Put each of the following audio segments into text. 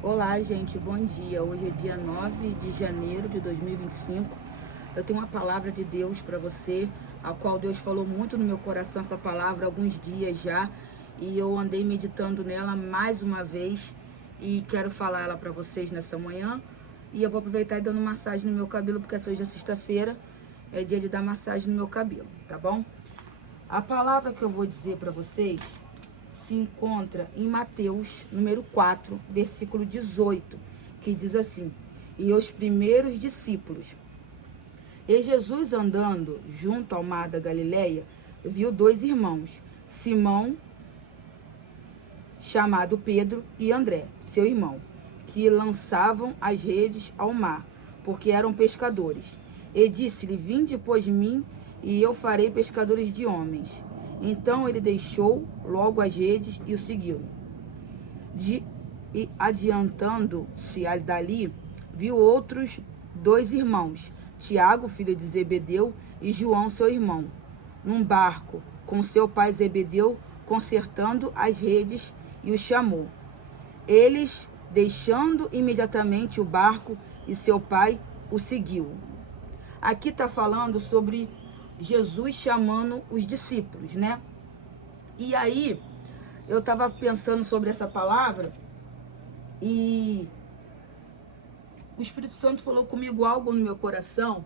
Olá, gente, bom dia. Hoje é dia 9 de janeiro de 2025. Eu tenho uma palavra de Deus para você, a qual Deus falou muito no meu coração essa palavra há alguns dias já, e eu andei meditando nela mais uma vez e quero falar ela para vocês nessa manhã. E eu vou aproveitar e dando massagem no meu cabelo, porque hoje é sexta-feira, é dia de dar massagem no meu cabelo, tá bom? A palavra que eu vou dizer para vocês se encontra em Mateus, número 4, versículo 18, que diz assim: E os primeiros discípulos. E Jesus, andando junto ao mar da Galileia, viu dois irmãos, Simão, chamado Pedro, e André, seu irmão, que lançavam as redes ao mar, porque eram pescadores. E disse-lhe: Vinde depois de mim, e eu farei pescadores de homens. Então ele deixou logo as redes e o seguiu. E adiantando-se dali, viu outros dois irmãos, Tiago, filho de Zebedeu, e João, seu irmão, num barco com seu pai Zebedeu, consertando as redes, e os chamou. Eles, deixando imediatamente o barco e seu pai, o seguiu. Aqui está falando sobre Jesus chamando os discípulos, né? E aí, eu estava pensando sobre essa palavra e o Espírito Santo falou comigo algo no meu coração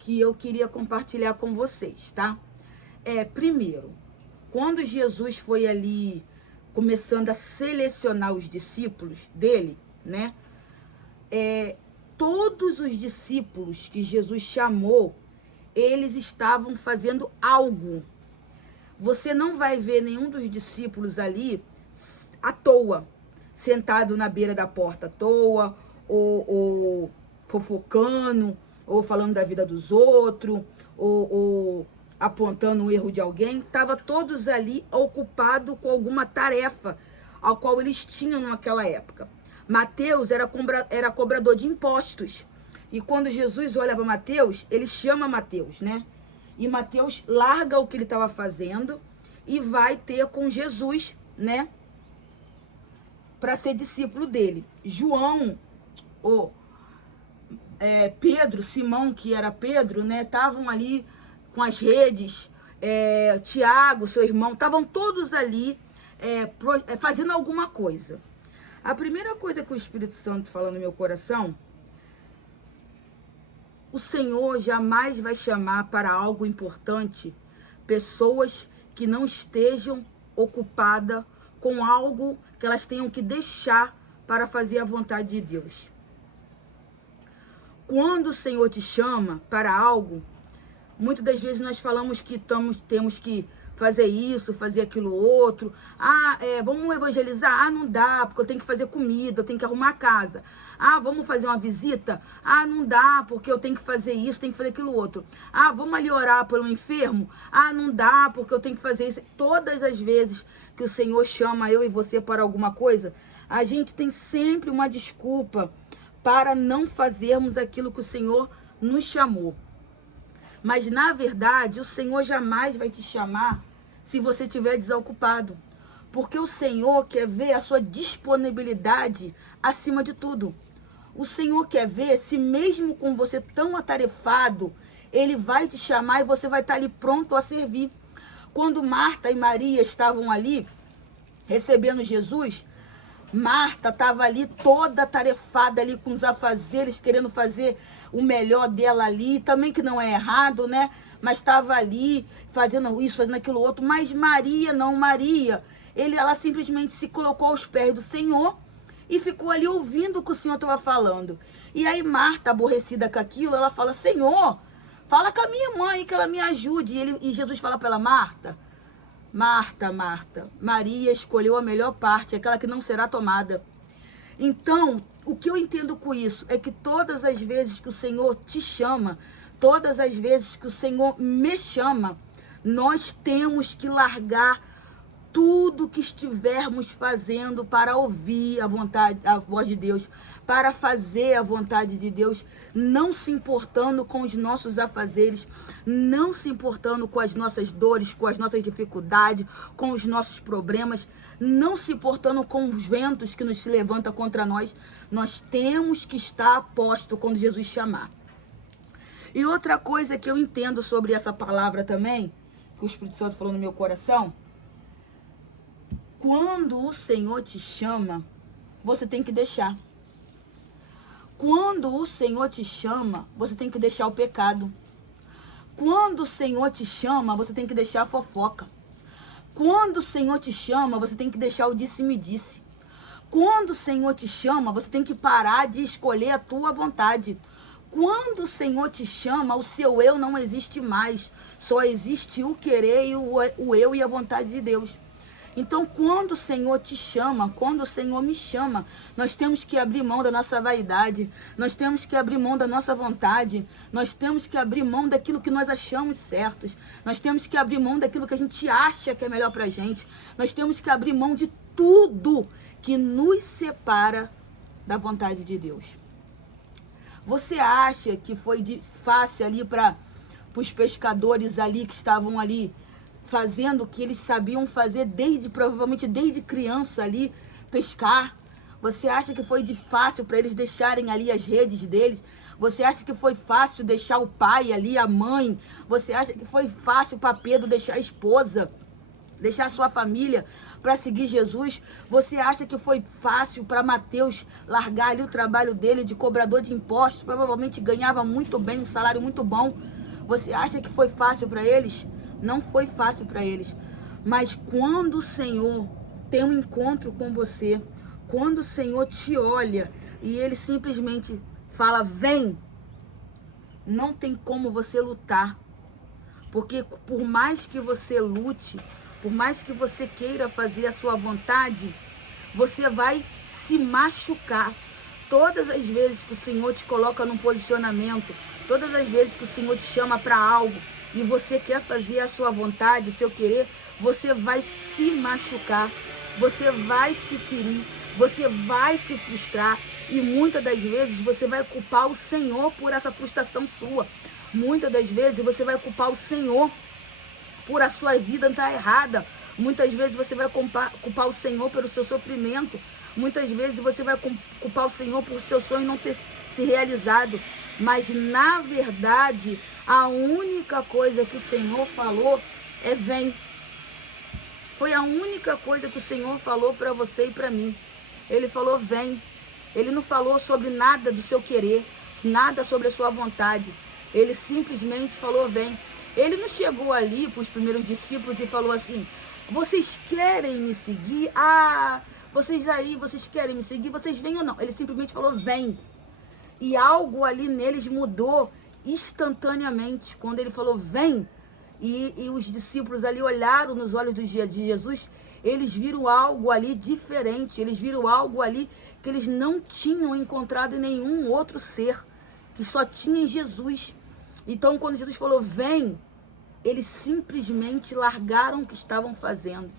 que eu queria compartilhar com vocês, tá? Primeiro, quando Jesus foi ali começando a selecionar os discípulos dele, né? Todos os discípulos que Jesus chamou, eles estavam fazendo algo. Você não vai ver nenhum dos discípulos ali à toa, sentado na beira da porta à toa, ou fofocando, ou falando da vida dos outros, ou apontando o erro de alguém. Estavam todos ali ocupados com alguma tarefa ao qual eles tinham naquela época. Mateus era cobrador de impostos. E quando Jesus olha para Mateus, ele chama Mateus, né? E Mateus larga o que ele estava fazendo e vai ter com Jesus, né? Para ser discípulo dele. João, Pedro, Simão, que era Pedro, né? Estavam ali com as redes. Tiago, seu irmão, estavam todos ali fazendo alguma coisa. A primeira coisa que o Espírito Santo falou no meu coração: o Senhor jamais vai chamar para algo importante pessoas que não estejam ocupadas com algo que elas tenham que deixar para fazer a vontade de Deus. Quando o Senhor te chama para algo, muitas das vezes nós falamos que temos que fazer isso, fazer aquilo outro. Vamos evangelizar? Não dá, porque eu tenho que fazer comida, eu tenho que arrumar a casa. Vamos fazer uma visita? Não dá, porque eu tenho que fazer isso, tenho que fazer aquilo outro. Vamos ali orar por um enfermo? Não dá, porque eu tenho que fazer isso. Todas as vezes que o Senhor chama eu e você para alguma coisa, a gente tem sempre uma desculpa para não fazermos aquilo que o Senhor nos chamou. Mas, na verdade, o Senhor jamais vai te chamar se você estiver desocupado. Porque o Senhor quer ver a sua disponibilidade acima de tudo. O Senhor quer ver se mesmo com você tão atarefado, Ele vai te chamar e você vai estar ali pronto a servir. Quando Marta e Maria estavam ali recebendo Jesus, Marta estava ali toda atarefada ali com os afazeres, querendo fazer o melhor dela ali, também que não é errado, né? Mas estava ali fazendo isso, fazendo aquilo outro. Mas Maria não, ela simplesmente se colocou aos pés do Senhor e ficou ali ouvindo o que o Senhor estava falando. E aí Marta, aborrecida com aquilo, ela fala: Senhor, fala com a minha mãe que ela me ajude. E Jesus fala para ela: Marta, Marta, Maria escolheu a melhor parte, aquela que não será tomada. Então, o que eu entendo com isso é que todas as vezes que o Senhor te chama, todas as vezes que o Senhor me chama, nós temos que largar tudo que estivermos fazendo para ouvir a voz de Deus, para fazer a vontade de Deus, não se importando com os nossos afazeres, não se importando com as nossas dores, com as nossas dificuldades, com os nossos problemas, não se importando com os ventos que nos levantam contra nós, nós temos que estar a posto quando Jesus chamar. E outra coisa que eu entendo sobre essa palavra também, que o Espírito Santo falou no meu coração, quando o Senhor te chama, você tem que deixar. Quando o Senhor te chama, você tem que deixar o pecado. Quando o Senhor te chama, você tem que deixar a fofoca. Quando o Senhor te chama, você tem que deixar o disse-me-disse. Quando o Senhor te chama, você tem que parar de escolher a tua vontade. Quando o Senhor te chama, o seu eu não existe mais. Só existe o querer e o eu e a vontade de Deus. Então, quando o Senhor te chama, quando o Senhor me chama, nós temos que abrir mão da nossa vaidade, nós temos que abrir mão da nossa vontade, nós temos que abrir mão daquilo que nós achamos certos, nós temos que abrir mão daquilo que a gente acha que é melhor pra gente, nós temos que abrir mão de tudo que nos separa da vontade de Deus. Você acha que foi fácil ali para os pescadores ali que estavam ali, fazendo o que eles sabiam fazer provavelmente desde criança ali, pescar? Você acha que foi fácil para eles deixarem ali as redes deles? Você acha que foi fácil deixar o pai ali, a mãe? Você acha que foi fácil para Pedro deixar a esposa, deixar a sua família para seguir Jesus? Você acha que foi fácil para Mateus largar ali o trabalho dele de cobrador de impostos? Provavelmente ganhava muito bem, um salário muito bom. Você acha que foi fácil para eles? Não foi fácil para eles. Mas quando o Senhor tem um encontro com você, quando o Senhor te olha e Ele simplesmente fala, vem, não tem como você lutar. Porque por mais que você lute, por mais que você queira fazer a sua vontade, você vai se machucar. Todas as vezes que o Senhor te coloca num posicionamento, todas as vezes que o Senhor te chama para algo, e você quer fazer a sua vontade, o seu querer, você vai se machucar, você vai se ferir, você vai se frustrar, e muitas das vezes você vai culpar o Senhor por essa frustração sua. Muitas das vezes você vai culpar o Senhor por a sua vida estar errada. Muitas vezes você vai culpar o Senhor pelo seu sofrimento. Muitas vezes você vai culpar o Senhor por seu sonho não ter se realizado. Mas, na verdade, a única coisa que o Senhor falou é vem. Foi a única coisa que o Senhor falou para você e para mim. Ele falou vem. Ele não falou sobre nada do seu querer, nada sobre a sua vontade. Ele simplesmente falou vem. Ele não chegou ali para os primeiros discípulos e falou assim, vocês querem me seguir? Vocês querem me seguir? Vocês vêm ou não? Ele simplesmente falou vem. E algo ali neles mudou instantaneamente. Quando ele falou, vem, e os discípulos ali olharam nos olhos de Jesus, eles viram algo ali diferente. Eles viram algo ali que eles não tinham encontrado em nenhum outro ser, que só tinha em Jesus. Então, quando Jesus falou, vem, eles simplesmente largaram o que estavam fazendo.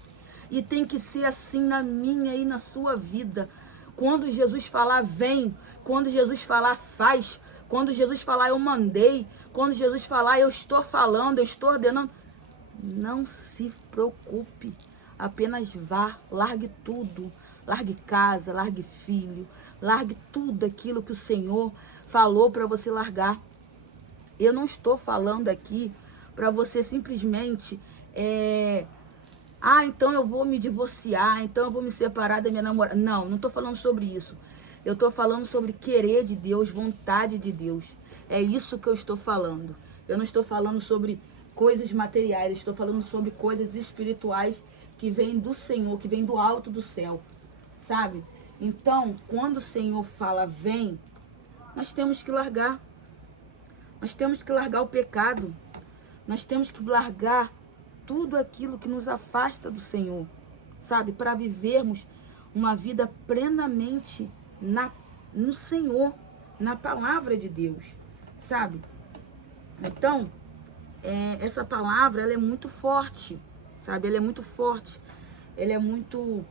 E tem que ser assim na minha e na sua vida. Quando Jesus falar, vem. Quando Jesus falar, faz. Quando Jesus falar, eu mandei. Quando Jesus falar, eu estou falando, eu estou ordenando. Não se preocupe. Apenas vá, largue tudo. Largue casa, largue filho. Largue tudo aquilo que o Senhor falou para você largar. Eu não estou falando aqui para você simplesmente... então eu vou me divorciar, então eu vou me separar da minha namorada. Não estou falando sobre isso. Eu estou falando sobre querer de Deus, vontade de Deus. É isso que eu estou falando. Eu não estou falando sobre coisas materiais, eu estou falando sobre coisas espirituais que vêm do Senhor, que vêm do alto do céu, sabe? Então, quando o Senhor fala vem, nós temos que largar. Nós temos que largar o pecado. Nós temos que largar tudo aquilo que nos afasta do Senhor, sabe? Para vivermos uma vida plenamente no Senhor, na palavra de Deus, sabe? Então, essa palavra, ela é muito forte, sabe? Ela é muito forte. ela é muito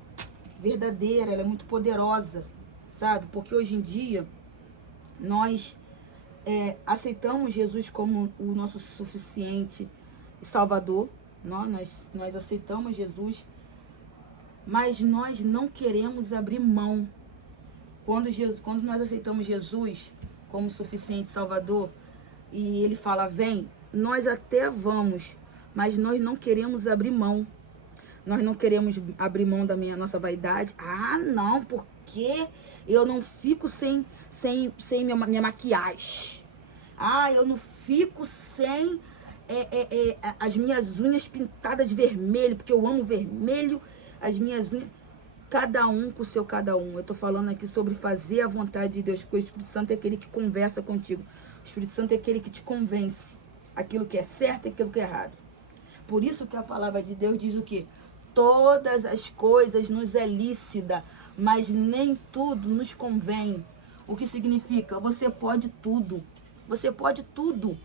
verdadeira, ela é muito poderosa, sabe? Porque hoje em dia nós aceitamos Jesus como o nosso suficiente Salvador, nós aceitamos Jesus, mas nós não queremos abrir mão. Quando nós aceitamos Jesus como suficiente Salvador e Ele fala, vem, nós até vamos, mas nós não queremos abrir mão. Nós não queremos abrir mão da nossa vaidade. Ah, não, porque eu não fico sem minha maquiagem. Ah, eu não fico sem as minhas unhas pintadas de vermelho, porque eu amo vermelho, as minhas unhas. Cada um com o seu cada um. Eu tô falando aqui sobre fazer a vontade de Deus, porque o Espírito Santo é aquele que conversa contigo. O Espírito Santo é aquele que te convence. Aquilo que é certo e aquilo que é errado. Por isso que a palavra de Deus diz o quê? Todas as coisas nos é lícita, mas nem tudo nos convém. O que significa? Você pode tudo. Você pode tudo.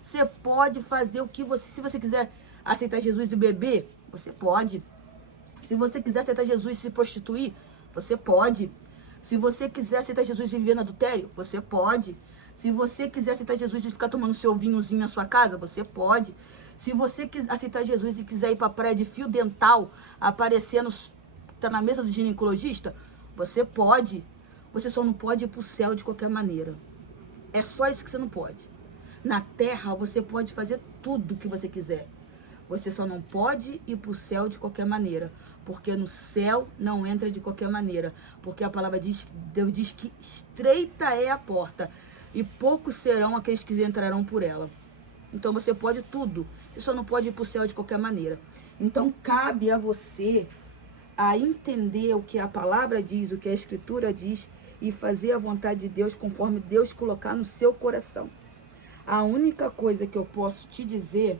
Você pode fazer o que você... Se você quiser aceitar Jesus e beber, você pode. Se você quiser aceitar Jesus e se prostituir, você pode. Se você quiser aceitar Jesus e viver no adultério, você pode. Se você quiser aceitar Jesus e ficar tomando seu vinhozinho na sua casa, você pode. Se você quiser aceitar Jesus e quiser ir para a praia de fio dental, aparecendo, tá na mesa do ginecologista, você pode. Você só não pode ir para o céu de qualquer maneira. É só isso que você não pode. Na terra, você pode fazer tudo o que você quiser. Você só não pode ir para o céu de qualquer maneira. Porque no céu não entra de qualquer maneira. Porque a palavra diz, Deus diz que estreita é a porta. E poucos serão aqueles que entrarão por ela. Então você pode tudo. Você só não pode ir para o céu de qualquer maneira. Então cabe a você a entender o que a palavra diz, o que a Escritura diz. E fazer a vontade de Deus conforme Deus colocar no seu coração. A única coisa que eu posso te dizer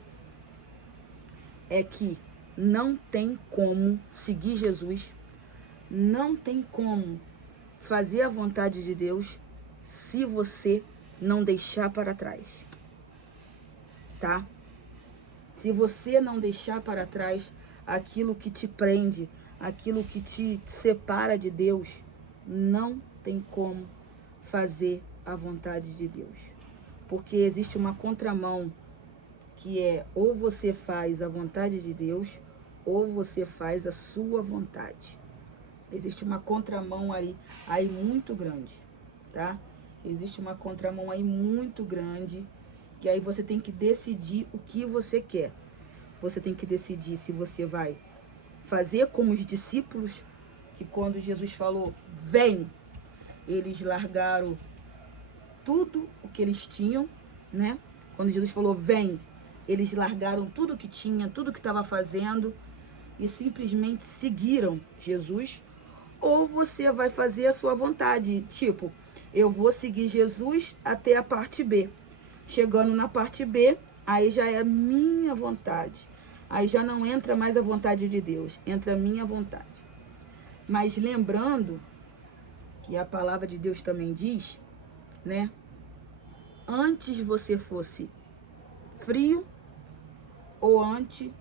é que não tem como seguir Jesus, não tem como fazer a vontade de Deus se você não deixar para trás, tá? Se você não deixar para trás aquilo que te prende, aquilo que te separa de Deus, não tem como fazer a vontade de Deus. Porque existe uma contramão que é ou você faz a vontade de Deus ou você faz a sua vontade. Existe uma contramão aí muito grande, tá? Existe uma contramão aí muito grande, que aí você tem que decidir o que você quer. Você tem que decidir se você vai fazer como os discípulos, que quando Jesus falou, vem, eles largaram tudo o que eles tinham, né? Quando Jesus falou, vem, eles largaram tudo que tinha, tudo que estava fazendo e simplesmente seguiram Jesus. Ou você vai fazer a sua vontade, tipo, eu vou seguir Jesus até a parte B. Chegando na parte B, aí já é a minha vontade. Aí já não entra mais a vontade de Deus, entra a minha vontade. Mas lembrando que a palavra de Deus também diz, né? Antes você fosse frio ou antes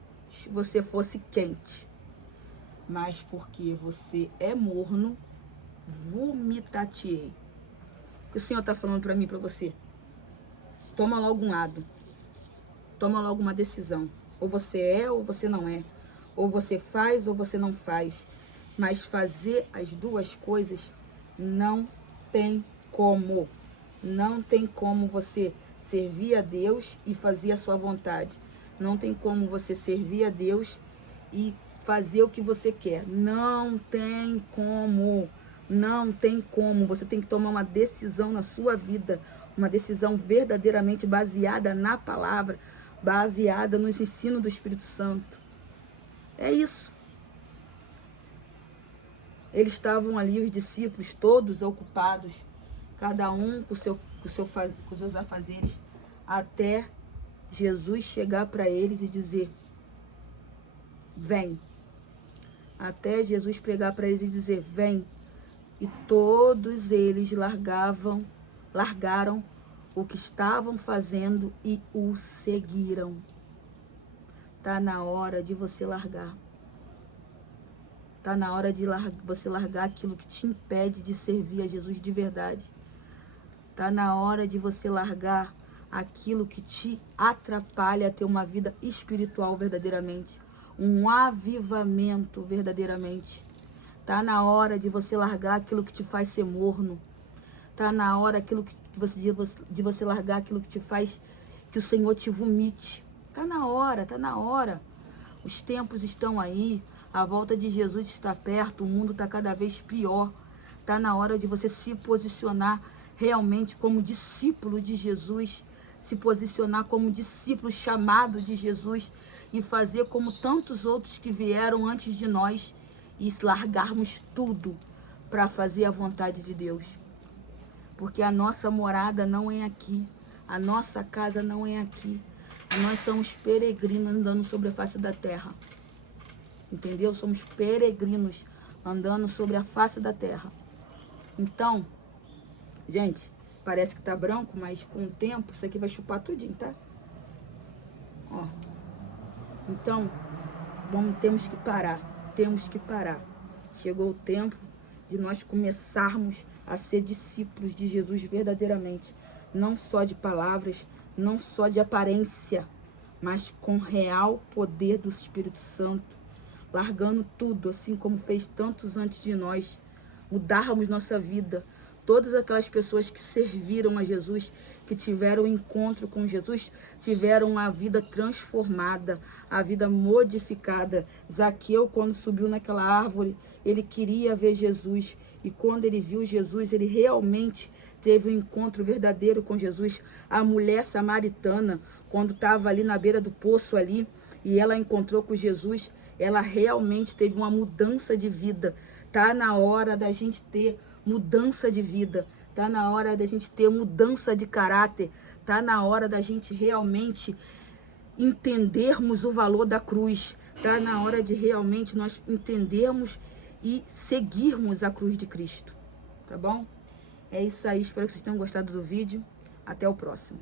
você fosse quente. Mas porque você é morno, vomitar-te-ei. O que o Senhor está falando para mim, para você? Toma logo um lado. Toma logo uma decisão. Ou você é ou você não é. Ou você faz ou você não faz. Mas fazer as duas coisas não tem como. Não tem como você servir a Deus e fazer a sua vontade. Não tem como você servir a Deus e fazer o que você quer. Não tem como. Não tem como. Você tem que tomar uma decisão na sua vida. Uma decisão verdadeiramente baseada na palavra. Baseada no ensino do Espírito Santo. É isso. Eles estavam ali, os discípulos, todos ocupados. Cada um com os seus afazeres. Até Jesus chegar para eles e dizer, vem. Até Jesus pregar para eles e dizer, vem. E todos eles largaram o que estavam fazendo e o seguiram. Tá na hora de você largar. Tá na hora de você largar aquilo que te impede de servir a Jesus de verdade. Tá na hora de você largar aquilo que te atrapalha a ter uma vida espiritual verdadeiramente. Um avivamento verdadeiramente. Tá na hora de você largar aquilo que te faz ser morno. Tá na hora de você largar aquilo que te faz que o Senhor te vomite. Tá na hora, tá na hora. Os tempos estão aí, a volta de Jesus está perto, o mundo está cada vez pior. Tá na hora de você se posicionar realmente como discípulo de Jesus, se posicionar como discípulo chamado de Jesus e fazer como tantos outros que vieram antes de nós e largarmos tudo para fazer a vontade de Deus. Porque a nossa morada não é aqui, a nossa casa não é aqui. Nós somos peregrinos andando sobre a face da terra. Entendeu? Somos peregrinos andando sobre a face da terra. Então, gente, parece que tá branco, mas com o tempo isso aqui vai chupar tudinho, tá? Ó. Então, temos que parar. Temos que parar. Chegou o tempo de nós começarmos a ser discípulos de Jesus verdadeiramente. Não só de palavras, não só de aparência, mas com real poder do Espírito Santo. Largando tudo, assim como fez tantos antes de nós. Mudarmos nossa vida. Todas aquelas pessoas que serviram a Jesus, que tiveram encontro com Jesus, tiveram a vida transformada, a vida modificada. Zaqueu, quando subiu naquela árvore, ele queria ver Jesus. E quando ele viu Jesus, ele realmente teve um encontro verdadeiro com Jesus. A mulher samaritana, quando estava ali na beira do poço ali, e ela encontrou com Jesus, ela realmente teve uma mudança de vida. Tá na hora da gente ter mudança de vida. Tá na hora da gente ter mudança de caráter. Tá na hora da gente realmente entendermos o valor da cruz. Tá na hora de realmente nós entendermos e seguirmos a cruz de Cristo. Tá bom? É isso aí. Espero que vocês tenham gostado do vídeo. Até o próximo.